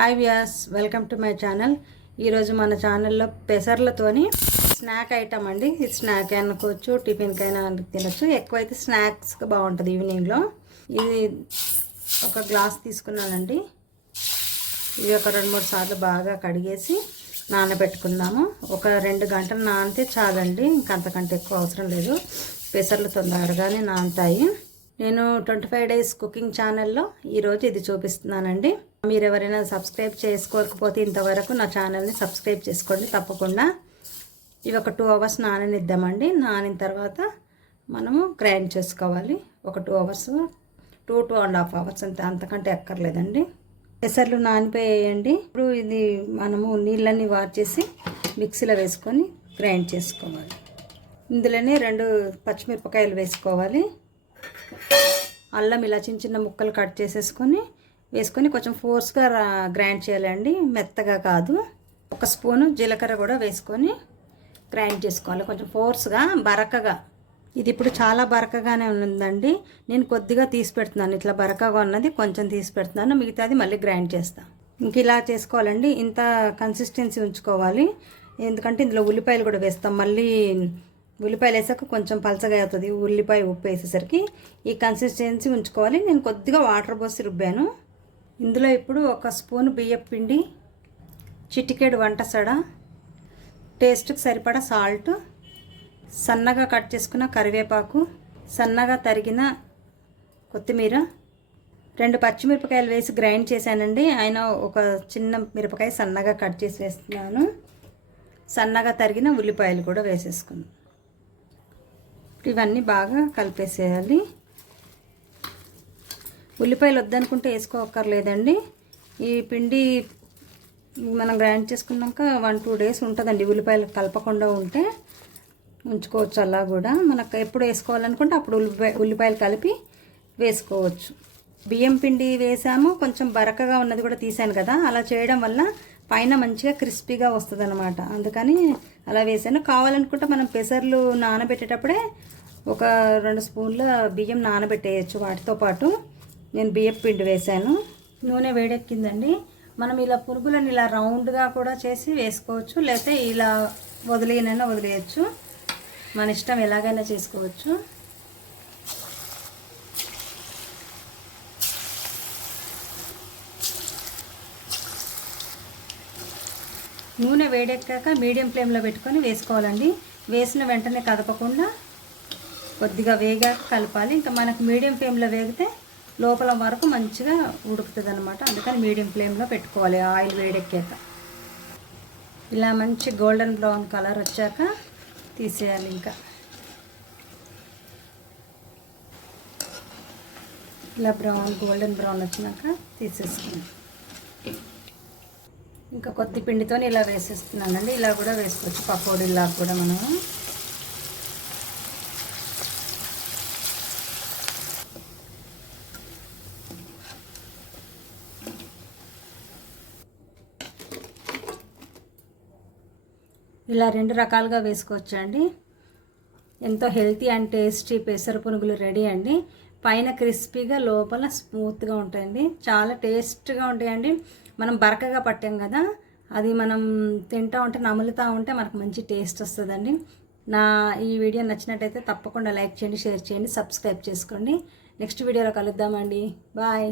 Hi Vyas, welcome to my channel. ఈరోజు మన ఛానల్లో పెసర్లతోని స్నాక్ ఐటమ్ అండి. ఇది స్నాక్ అనుకోవచ్చు, టిఫిన్కైనా తినచ్చు. ఎక్కువైతే స్నాక్స్గా బాగుంటుంది ఈవినింగ్లో. ఇది ఒక గ్లాస్ తీసుకున్నానండి. ఇవి ఒక 2-3 సార్లు బాగా కడిగేసి నానబెట్టుకుందాము. ఒక 2 గంటలు నానితే చాలండి, ఇంకంతకంటే ఎక్కువ అవసరం లేదు. పెసర్లు తొందరగానే నానుతాయి. నేను 25 డేస్ కుకింగ్ ఛానల్లో ఈరోజు ఇది చూపిస్తున్నానండి. మీరు ఎవరైనా సబ్స్క్రైబ్ చేసుకోకపోతే ఇంతవరకు నా ఛానల్ని సబ్స్క్రైబ్ చేసుకోండి తప్పకుండా. ఇవి ఒక 2 అవర్స్ నాననిద్దామండి. నానిన తర్వాత మనము గ్రైండ్ చేసుకోవాలి. ఒక 2 అవర్స్, 2.5 అవర్స్ అంతకంటే ఎక్కర్లేదండి. పెసర్లు నానిపోయేయండి. ఇప్పుడు ఇది మనము నీళ్ళన్నీ వార్చేసి మిక్సీలో వేసుకొని గ్రైండ్ చేసుకోవాలి. ఇందులోనే 2 పచ్చిమిరపకాయలు వేసుకోవాలి. అల్లం ఇలా చిన్న చిన్న ముక్కలు కట్ వేసుకొని కొంచెం ఫోర్స్గా గ్రైండ్ చేయాలండి, మెత్తగా కాదు. 1 స్పూను జీలకర్ర కూడా వేసుకొని గ్రైండ్ చేసుకోవాలి, కొంచెం ఫోర్స్గా, బరకగా. ఇది ఇప్పుడు చాలా బరకగానే ఉందండి. నేను కొద్దిగా తీసి పెడుతున్నాను, ఇట్లా బరకగా ఉన్నది కొంచెం తీసి పెడుతున్నాను, మిగతాది మళ్ళీ గ్రైండ్ చేస్తాను. ఇంక ఇలా చేసుకోవాలండి. ఇంత కన్సిస్టెన్సీ ఉంచుకోవాలి, ఎందుకంటే ఇందులో ఉల్లిపాయలు కూడా వేస్తాం. మళ్ళీ ఉల్లిపాయలు వేసాక కొంచెం పలచగా అవుతుంది, ఉల్లిపాయ ఉప్పు వేసేసరికి. ఈ కన్సిస్టెన్సీ ఉంచుకోవాలి. నేను కొద్దిగా వాటర్ పోసి రుబ్బాను. ఇందులో ఇప్పుడు 1 స్పూను బియ్యం పిండి, చిటికెడు వంట సోడా, టేస్ట్కి సరిపడా సాల్ట్, సన్నగా కట్ చేసుకున్న కరివేపాకు, సన్నగా తరిగిన కొత్తిమీర, 2 పచ్చిమిరపకాయలు వేసి గ్రైండ్ చేశానండి. అయినా ఒక చిన్న మిరపకాయ సన్నగా కట్ చేసి వేస్తున్నాను. సన్నగా తరిగిన ఉల్లిపాయలు కూడా వేసేసుకున్నాను. ఇవన్నీ బాగా కలిపేసేయాలి. ఉల్లిపాయలు వద్దనుకుంటే వేసుకోక్కర్లేదండి. ఈ పిండి మనం గ్రైండ్ చేసుకున్నాక 1-2 డేస్ ఉంటుందండి. ఉల్లిపాయలు కలపకుండా ఉంచుకోవచ్చు. అలా కూడా మనకు ఎప్పుడు వేసుకోవాలనుకుంటే అప్పుడు ఉల్లిపాయలు కలిపి వేసుకోవచ్చు. బియ్యం పిండి వేసాము, కొంచెం బరకగా ఉన్నది కూడా తీసాను కదా. అలా చేయడం వల్ల పైన మంచిగా క్రిస్పీగా వస్తుంది అనమాట. అందుకని అలా వేసాను. కావాలనుకుంటే మనం పెసర్లు నానబెట్టేటప్పుడే ఒక 2 స్పూన్ల బియ్యం నానబెట్టేయచ్చు వాటితో పాటు. నేను బియ్యం పిండి వేసాను. నూనె వేడెక్కిందండి. మనం ఇలా పురుగులను ఇలా రౌండ్గా కూడా చేసి వేసుకోవచ్చు, లేకపోతే ఇలా వదిలేయచ్చు. మన ఇష్టం, ఎలాగైనా చేసుకోవచ్చు. నూనె వేడెక్కాక మీడియం ఫ్లేమ్లో పెట్టుకొని వేసుకోవాలండి. వేసిన వెంటనే కదపకుండా కొద్దిగా వేగాక కలపాలి. ఇంకా మనకు మీడియం ఫ్లేమ్లో వేగితే లోపల వరకు మంచిగా ఉడుకుతుంది అనమాట. అందుకని మీడియం ఫ్లేమ్లో పెట్టుకోవాలి. ఆయిల్ వేడెక్కాక ఇలా మంచి గోల్డెన్ బ్రౌన్ కలర్ వచ్చాక తీసేయాలి. ఇంకా ఇలా గోల్డెన్ బ్రౌన్ వచ్చినాక తీసేసుకున్నాం. ఇంకా కొద్ది పిండితో ఇలా వేసేస్తున్నానండి. ఇలా కూడా వేసుకోవచ్చు, పకోడీలా కూడా మనము. ఇలా 2 రకాలుగా వేసుకోవచ్చు అండి. ఎంతో హెల్తీ అండ్ టేస్టీ పెసర పునుగులు రెడీ అండి. పైన క్రిస్పీగా, లోపల స్మూత్గా ఉంటాయండి. చాలా టేస్ట్గా ఉంటాయండి. మనం బరకగా పట్టాం కదా, అది మనం తింటూ ఉంటే, నములుతూ ఉంటే మనకు మంచి టేస్ట్ వస్తుందండి. ఈ వీడియో నచ్చినట్టయితే తప్పకుండా లైక్ చేయండి, షేర్ చేయండి, సబ్స్క్రైబ్ చేసుకోండి. నెక్స్ట్ వీడియోలో కలుద్దామండి. బాయ్.